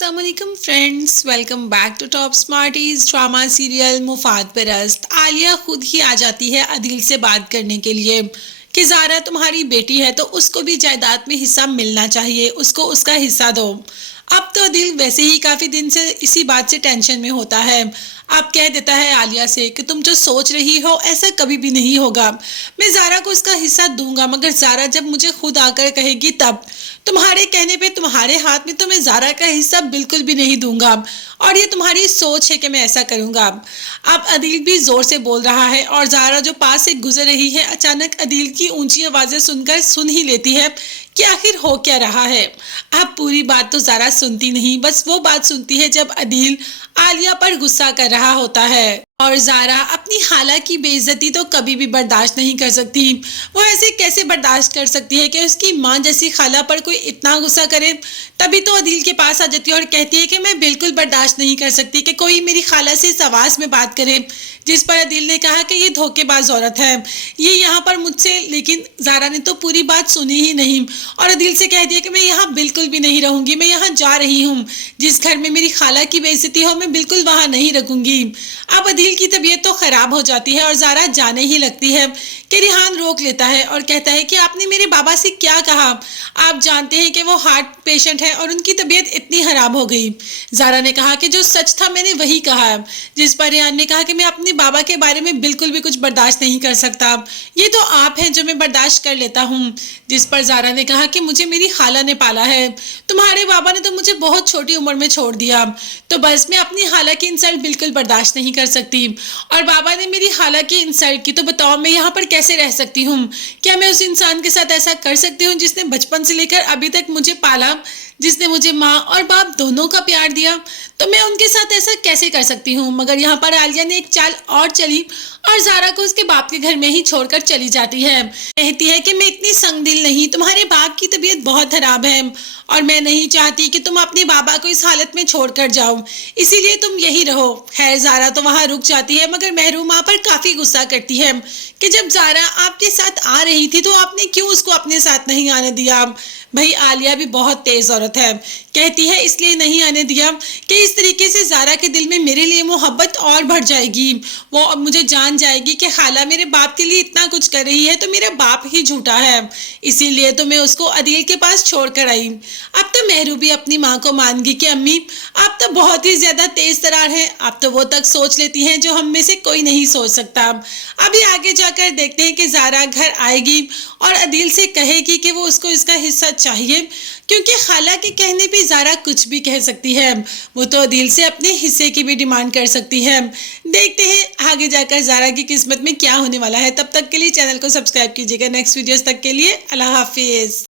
अस्सलाम वालेकुम friends, welcome back to Top Smarties. Drama serial मुफाद परस्त। आलिया खुद ही आ जाती है अदील से बात करने के लिए कि ज़ारा तुम्हारी बेटी है तो उसको भी जायदाद में हिस्सा मिलना चाहिए, उसको उसका हिस्सा दो। अब तो अदील वैसे ही काफ़ी दिन से इसी बात से टेंशन में होता है। अब कह देता है आलिया से कि तुम जो सोच रही हो ऐसा कभी भी नहीं होगा। मैं ज़ारा को उसका हिस्सा दूंगा, मगर ज़ारा जब मुझे खुद आकर कहेगी तब। तुम्हारे कहने पे तुम्हारे हाथ में तो मैं ज़ारा का हिस्सा बिल्कुल भी नहीं दूंगा, और ये तुम्हारी सोच है कि मैं ऐसा करूंगा। अब अदील भी जोर से बोल रहा है और ज़ारा जो पास से गुजर रही है अचानक अदील की ऊंची आवाज़ें सुनकर सुन ही लेती है कि आखिर हो क्या रहा है। अब पूरी बात तो ज़ारा सुनती नहीं, बस वो बात सुनती है जब अदील आलिया पर गुस्सा कर रहा होता है। और ज़ारा अपनी खाला की बेइज्जती तो कभी भी बर्दाश्त नहीं कर सकती। वो ऐसे कैसे बर्दाश्त कर सकती है कि उसकी माँ जैसी खाला पर कोई इतना गुस्सा करे। तभी तो अदील के पास आ जाती है और कहती है कि मैं बिल्कुल बर्दाश्त नहीं कर सकती कि कोई मेरी खाला से इस आवाज़ में बात करे। जिस पर अदील ने कहा कि ये धोखेबाज औरत है, ये यहाँ पर मुझसे। लेकिन ज़ारा ने तो पूरी बात सुनी ही नहीं और अदील से कह दिया कि मैं यहाँ बिल्कुल भी नहीं रहूँगी, मैं यहाँ जा रही हूँ। जिस घर में मेरी खाला की बेइज्जती हो मैं बिल्कुल वहाँ नहीं रखूँगी। अब अदील की तबीयत तो ख़राब हो जाती है और ज़ारा जाने ही लगती है कि रिहान रोक लेता है और कहता है कि आपने मेरे बाबा से क्या कहा? आप जानते हैं कि वो हार्ट पेशेंट है और उनकी तबीयत इतनी ख़राब हो गई। ज़ारा ने कहा कि जो सच था मैंने वही कहा है। जिस पर रिहान ने कहा कि मैं अपने बाबा के बारे में बिल्कुल भी कुछ बर्दाश्त नहीं कर सकता, ये तो आप हैं जो मैं बर्दाश्त कर लेता हूँ। जिस पर ज़ारा ने कहा कि मुझे मेरी खाला ने पाला है, तुम्हारे बाबा ने तो मुझे बहुत छोटी उम्र में छोड़ दिया, तो बस मैं अपनी खाला की इंसल्ट बिल्कुल बर्दाश्त नहीं कर सकती। और बाबा ने मेरी खाला की इंसल्ट की तो बताओ मैं यहाँ पर कैसे रह सकती हूँ? क्या मैं उस इंसान के साथ ऐसा कर सकती हूँ जिसने बचपन से लेकर अभी तक मुझे पाला, जिसने मुझे माँ और बाप दोनों का प्यार दिया? तो मैं उनके साथ ऐसा कैसे कर सकती हूँ? मगर यहाँ पर आलिया ने एक चाल और चली और ज़ारा को उसके बाप के घर में ही छोड़कर चली जाती है। कहती है कि मैं इतनी संगदिल नहीं, तुम्हारे बाप की तबीयत बहुत खराब है और मैं नहीं चाहती कि तुम अपने बाबा को इस हालत में छोड़कर जाओ, इसीलिए तुम यही रहो। खैर ज़ारा तो वहाँ रुक जाती है, मगर महरूम माँ पर काफ़ी गुस्सा करती है कि जब ज़ारा आपके साथ आ रही थी तो आपने क्यों उसको अपने साथ नहीं आने दिया? भाई आलिया भी बहुत तेज़ औरत है। कहती है इसलिए नहीं आने दिया कि इस तरीके से ज़ारा के दिल में मेरे लिए मोहब्बत और बढ़ जाएगी। वो अब मुझे जान जाएगी कि खाला मेरे बाप के लिए इतना कुछ कर रही है तो मेरा बाप ही झूठा है, इसीलिए तो मैं उसको अदील के पास छोड़ कर आई। अब तो मेहरू भी अपनी माँ को मान गई कि अम्मी आप तो बहुत ही ज़्यादा तेज़ तरार हैं, आप तो वो तक सोच लेती हैं जो हम में से कोई नहीं सोच सकता। अभी आगे जाकर देखते हैं कि ज़ारा घर आएगी और अदील से कहेगी कि वो उसको इसका हिस्सा चाहिए, क्योंकि खाला के कहने पे ज़ारा कुछ भी कह सकती है। वो तो अदील से अपने हिस्से की भी डिमांड कर सकती है। देखते हैं आगे जाकर ज़ारा की किस्मत में क्या होने वाला है। तब तक के लिए चैनल को सब्सक्राइब कीजिएगा। नेक्स्ट वीडियोस तक के लिए अल्लाह हाफिज़।